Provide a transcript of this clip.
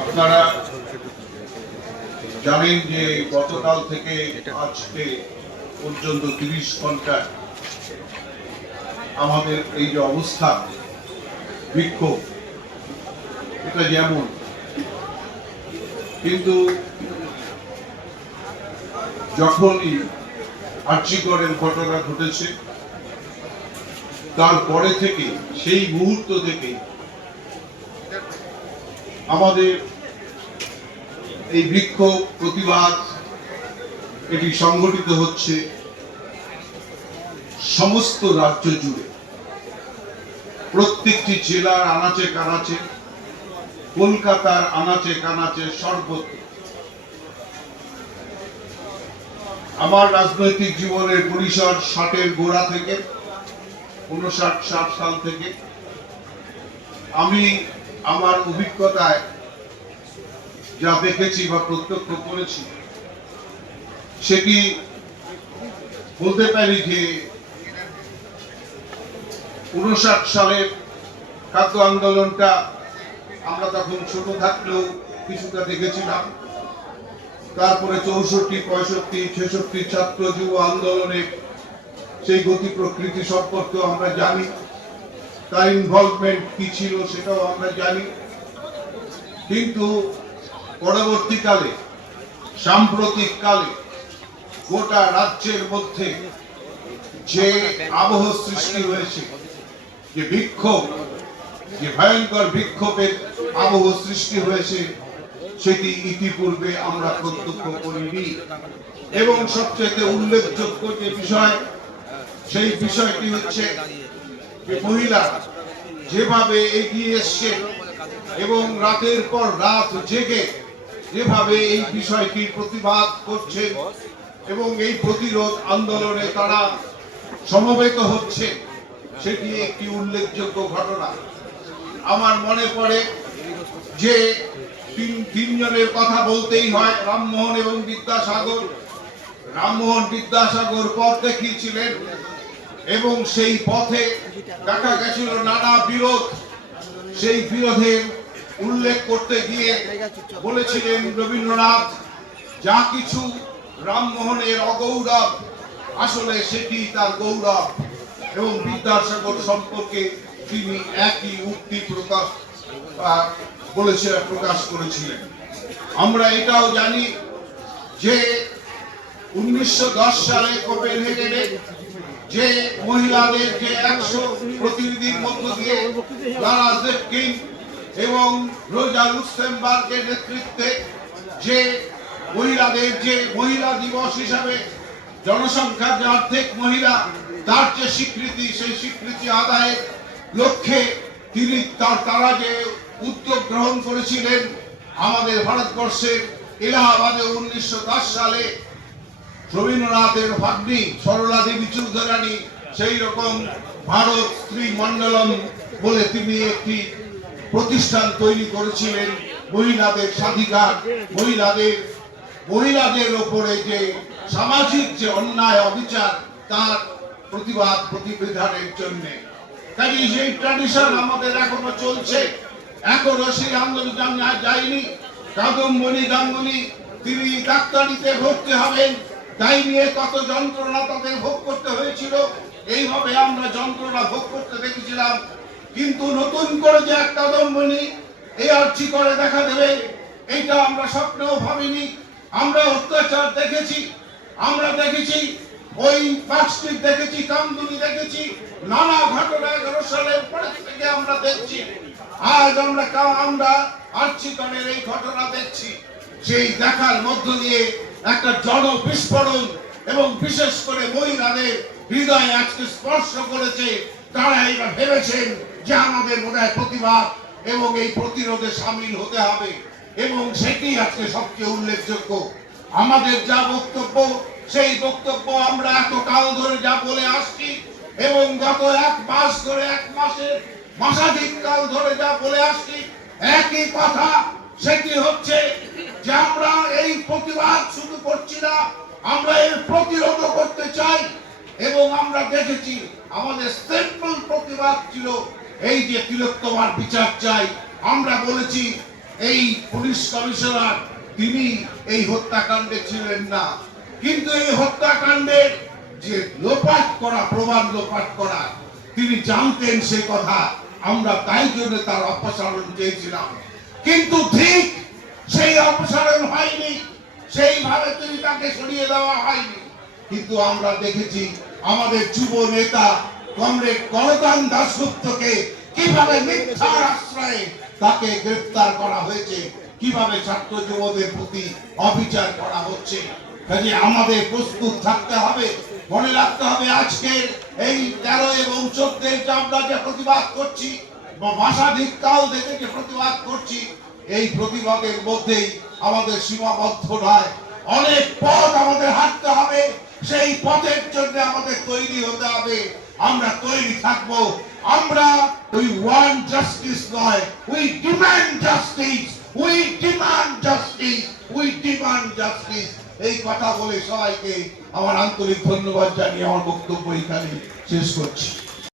আপনারা জানেন যে গতকাল থেকে আজকে পর্যন্ত 30 ঘন্টা আমাদের এই যে অবস্থা বিক্ষোভ, এটা যেমন, কিন্তু যখনই আর্চিকরের ঘটনা ঘটেছে তারপরে থেকে, সেই মুহূর্ত থেকে আমাদের এই বিক্ষোভ প্রতিবাদ এটি সংগঠিত হচ্ছে সমস্ত রাজ্য জুড়ে, প্রত্যেকটি জেলার আনাচে কানাচে, কলকাতার আনাচে কানাচে, সর্বত্র। আমার রাজনৈতিক জীবনের পরিসর 60-এর গোড়া থেকে, 59-60 সাল থেকে আমি আমার অভিজ্ঞতায় যা দেখেছি বা প্রত্যক্ষ করেছি, সেটি বলতে পারি যে 59 সালের খাদ্য আন্দোলনটা আমরা তখন ছোট থাকলেও কিছুটা দেখেছিলাম। তারপরে 64, 65, 66 ছাত্র যুব আন্দোলনের সেই গতি প্রকৃতি সম্পর্কে আমরা জানি, তার ইনভলভমেন্ট কি ছিল সেটাও আমরা জানি। কিন্তু পরবর্তীকালে, সাম্প্রতিক কালে গোটা রাজ্যের মধ্যে যে আবহ সৃষ্টি হয়েছে, যে বিক্ষোভ, যে ভয়ঙ্কর বিক্ষোভের আবহ সৃষ্টি হয়েছে, সেটি ইতিপূর্বে আমরা প্রত্যক্ষ করিনি। এবং সবচেয়ে উল্লেখযোগ্য যে বিষয়, সেই বিষয়টি হচ্ছে যে মহিলা যেভাবে এগিয়ে এসছে এবং রাতের পর রাত জেগে যেভাবে এই বিষয়টির প্রতিবাদ করছে এবং এই প্রতিরোধ আন্দোলনে তারা সমবেত হচ্ছে, সেটি একটি উল্লেখযোগ্য ঘটনা। আমার মনে পড়ে যে তিনজনের কথা বলতেই হয়, রামমোহন এবং বিদ্যাসাগর। রামমোহন বিদ্যাসাগর পথ দেখিয়েছিলেন এবং সেই পথে দেখা গেছিল নানা বিরোধ। সেই বিরোধের উল্লেখ করতে গিয়ে বলেছিলেন রবীন্দ্রনাথ, যা কিছু রামমোহনের অগৌরব, আসলে সেটি তার গৌরব। এবং বিদ্যাসাগর সম্পর্কে তিনি একই উক্তি প্রকাশ করেছিলেন। আমরা এটাও জানি যে 1910 সালে কোপেনহেগেনে যে মহিলাদের যে 100 প্রতিনিধির মধ্য দিয়ে লারা জেটকিন এবং রোজা লুক্সেমবার্গের নেতৃত্বে যে মহিলাদের যে মহিলা দিবস হিসাবে জনসংখ্যার যে অর্ধেক মহিলা, তার যে স্বীকৃতি, সেই স্বীকৃতি আদায়ের লক্ষ্যে তারা যে উদ্যোগ গ্রহণ করেছিলেন আমাদের ভারতবর্ষের এলাহাবাদে 1910 সালে। রবীন্দ্রনাথের ভাগ্নি সরলা দেবী চৌধুরানী সেই রকম ভারত স্ত্রী মন্ডলম বলে তিনি একটি প্রতিষ্ঠান তৈরি করেছিলেন মহিলাদের স্বাধিকার, মহিলাদের ওপরে যে সামাজিক যে অন্যায় অবিচার, তার প্রতিবাদ প্রতিবিধানের জন্য। কাজে সেই ট্র্যাডিশন আমাদের এখনো চলছে, এখনো সেই আন্দোলন যায়নি। কাদম্বিনী গাঙ্গুলি তিনি ডাক্তারিতে ভর্তি হবেন, তাই নিয়ে কত যন্ত্রণা তাদের ভোগ করতে হয়েছিল, এইভাবে আমরা যন্ত্রণা ভোগ করতে দেখেছিলাম। কিন্তু নতুন করে যে এক কাদম্বিনী এই আর্চি করে দেখা দেবে, এইটা আমরা স্বপ্নেও ভাবিনি। আমরা অত্যাচার দেখেছি, আমরা দেখেছি ওই পার্কস্ট্রিট দেখেছি, কামদুনি দেখেছি, নানা ঘটনা 11 সালের পরে থেকে আমরা দেখছি। আজ আমরা আর্চি করের এই ঘটনা দেখছি। সেই দেখার মধ্য দিয়ে একটা জনবিস্ফোরণ এবং বিশেষ করে মহিলাদের হৃদয়ে আজকে স্পর্শ করেছে। তারা এবার ভেবেছেন যে আমাদের বোধহয় প্রতিবাদ এবং এই প্রতিরোধে সামিল হতে হবে, এবং সেটি আজকে সবচেয়ে উল্লেখযোগ্য। আমাদের যা বক্তব্য, সেই বক্তব্য আমরা এত কাল ধরে যা বলে আসছি এবং গত 1 মাস ধরে, 1 মাসের মাসাধিক কাল ধরে যা বলে আসছি, একই কথা। সেটি হচ্ছে যে আমরা এই প্রতিবাদ শুধু করছি না, আমরা এর প্রতিরোধ করতে চাই। এবং আমরা দেখেছি আমাদের সিম্পল প্রতিবাদ ছিল এই যে তিলোত্তমার বিচার চাই। আমরা বলেছি এই পুলিশ কমিশনার তিনি এই হত্যাকাণ্ডে ছিলেন না, কিন্তু এই হত্যাকাণ্ডের যে লোপাট করা, প্রমাণ লোপাট করা, তিনি জানতেন সে কথা। আমরা তাই জন্য তার অপসারণ চেয়েছিলাম, কিন্তু ঠিক সেই অপসারণ হয়নি, সেইভাবে তিনি তাকে সরিয়ে দেওয়া হয়নি। কিন্তু আমরা দেখেছি আমাদের যুব নেতা কমরেড গণদান দাশগুপ্তকে কিভাবে মিথ্যার আশ্রয়ে তাকে গ্রেফতার করা হয়েছে, কিভাবে ছাত্র যুবদের প্রতি অবিচার করা হচ্ছে। কাজে আমাদের প্রস্তুত থাকতে হবে, মনে রাখতে হবে আজকের এই 13 এবং 14 আমরা যে প্রতিবাদ করছি, মাসাধিক কাল থেকে যে প্রতিবাদ করছি, এই প্রতিবাদের মধ্যেই আমাদের সীমাবদ্ধ নয়, অনেক পথ আমাদের হাঁটতে হবে। সেই পথের জন্য আমাদের তৈরি হতে হবে। আমরা তৈরি থাকবো। আমরা we want justice নয়, we demand justice, we demand justice, we demand justice। এই কথা বলে সবাইকে আমার আন্তরিক ধন্যবাদ জানিয়ে আমার বক্তব্য এখানে শেষ করছি।